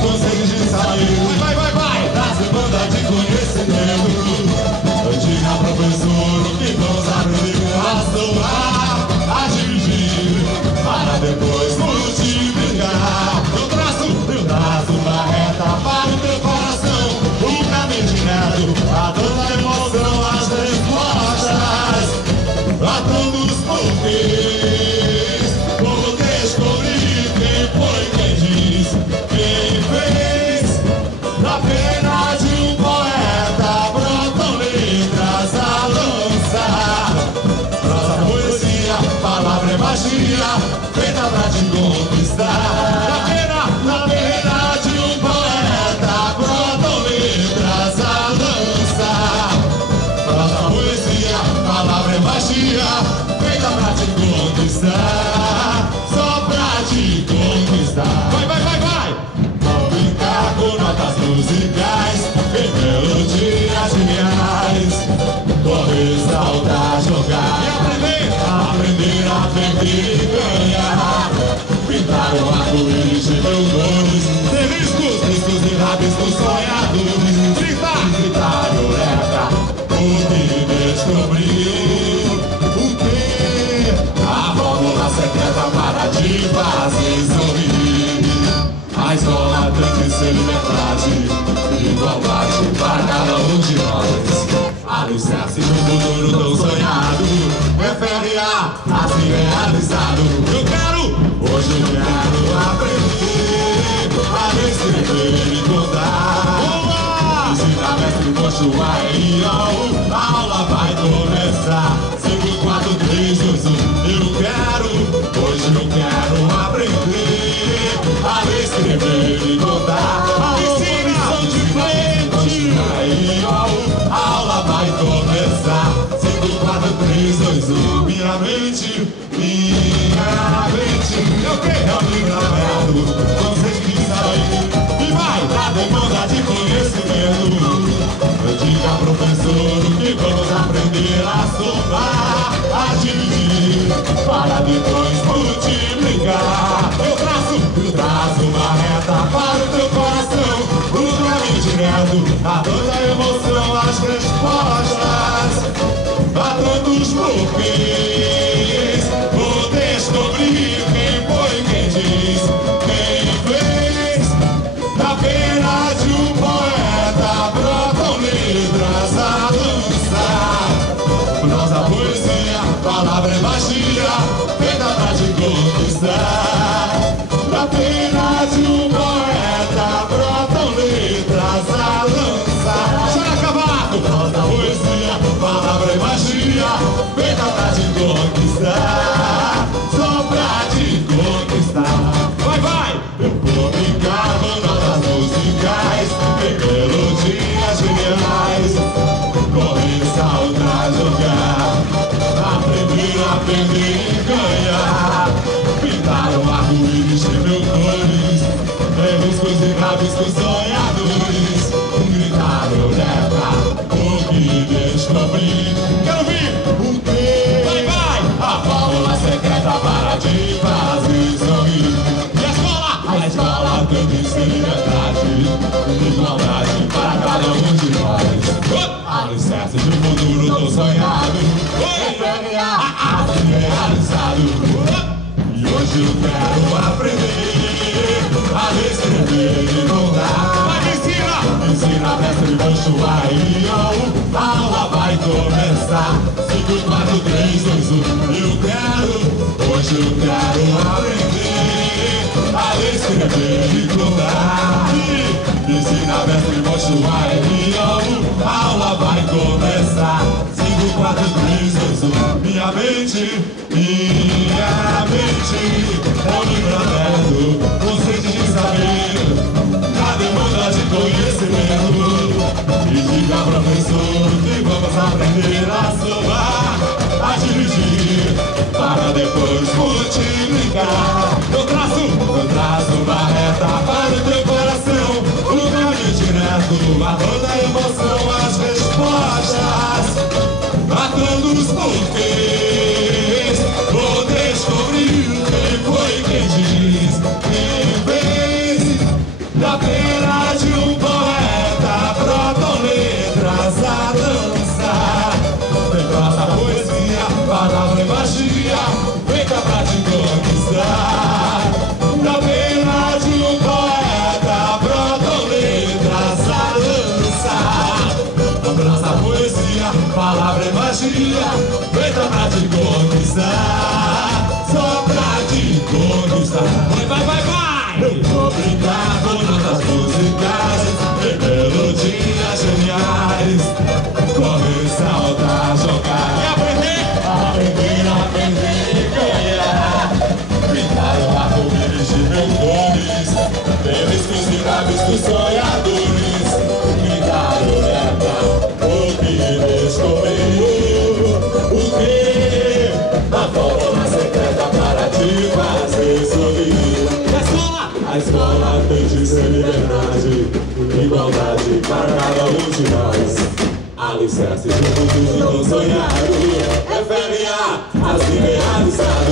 com sede de saber. Vai! Traz demanda de conhecimento. Diga professor o que vamos aprender a somar, a dividir, para depois multiplicar. Eu traço uma reta para o teu coração, o caminho direto a toda emoção, as respostas a todos os porquês. Vou descobrir quem foi quem diz, quem fez. Na pena de um poeta brotam letras a lançar. Nossa poesia, palavra é magia, feita pra te conquistar. Na pena de um poeta brotam letras a lançar. Nossa poesia, palavra é magia, feita pra te conquistar. Só pra te conquistar. Vai! Vou brincar com notas musicais, em melodias geniais. Vou ressaltar, jogar e aprender a perder e ganhar. Pintar o arco-íris de meus cores, ter riscos e rabiscos sonhadores. Gritar eureka, o que descobrir. O que? A fórmula secreta para te fazer sorrir. A escola tem que ser liberdade, igualdade para cada um de nós. Alicerce no futuro tão sonhado, FRA assim realizado. Hoje eu quero aprender a escrever e contar. Ensina mestre Joshua e a aula vai começar. 5, 4, 3, 2, 1. Hoje eu quero aprender a escrever e contar. Ensina de frente. A aula vai começar. 5, 4, 3, 2, 1. Minha mente. É um livro aberto, com sede de sair. E vai da demanda de conhecimento. Diga professor o que vamos aprender a somar, a dividir, para depois multiplicar. Eu traço uma reta para o teu coração, o caminho direto a toda emoção, as respostas a todos os porquês. Vou descobrir quem foi quem diz, quem fez. Na pena de um poeta brotam letras a lançar. Nossa poesia, palavra é magia, feita pra te conquistar. Na pena de um poeta brotam letras a lançar. Chora cavaco! Nossa poesia, palavra é magia, feita pra te conquistar. Só pra te conquistar. Vai! Eu vou brincar com notas musicais, em melodias geniais. Correr, saltar, jogar, aprender e ganhar. Pintar o arco-íris de mil cores, riscos e rabiscos sonhadores. Gritar eureka, o que descobrir. Quero ouvir o quê? Vai! A fórmula secreta para te fazer sorrir. E a escola tem que ser liberdade, igualdade para cada um de nós. Alicerce de um futuro tão sonhado, assim realizado. E hoje eu quero aprender a escrever e contar. Ensina mestre Joshua e a aula vai começar. 5, 4, 3, 2, 1. Hoje eu quero aprender a escrever e contar. Ensina mestre Joshua e a aula vai começar. 5, 4, 3, 2, 1. Minha mente é um livro aberto, com sede de saber, na demanda de conhecimento. E diga professor que vamos aprender a somar, a dividir, para depois multiplicar. Eu traço uma reta para o teu coração, o caminho direto a toda emoção, as respostas a todos os porquês. Vou descobrir quem foi quem diz, quem fez. Da pena de um poeta brotam letras a dançar. Vem prosa, poesia, palavra e magia, vem cá pra te conquistar. Da pena de um poeta brotam letras a dançar. Abraça a poesia, palavra e magia, vem cá pra te conquistar. Só pra te conquistar. Vai, vai, vai, vai! Eu vou brincar com notas musicais e melodias geniais. Correr, saltar, jogar e aprender. Aprender e ganhar. Pintar o arco, dirigir meus dores. Tênis que os graves dos sonhadores. Pintar o letal, o que descobriu. O que? A fórmula secreta para te fazer sorrir. A escola tem de ser liberdade, igualdade para cada um de nós. Alicerce de um futuro não sonhado, FMA, as idealizadas.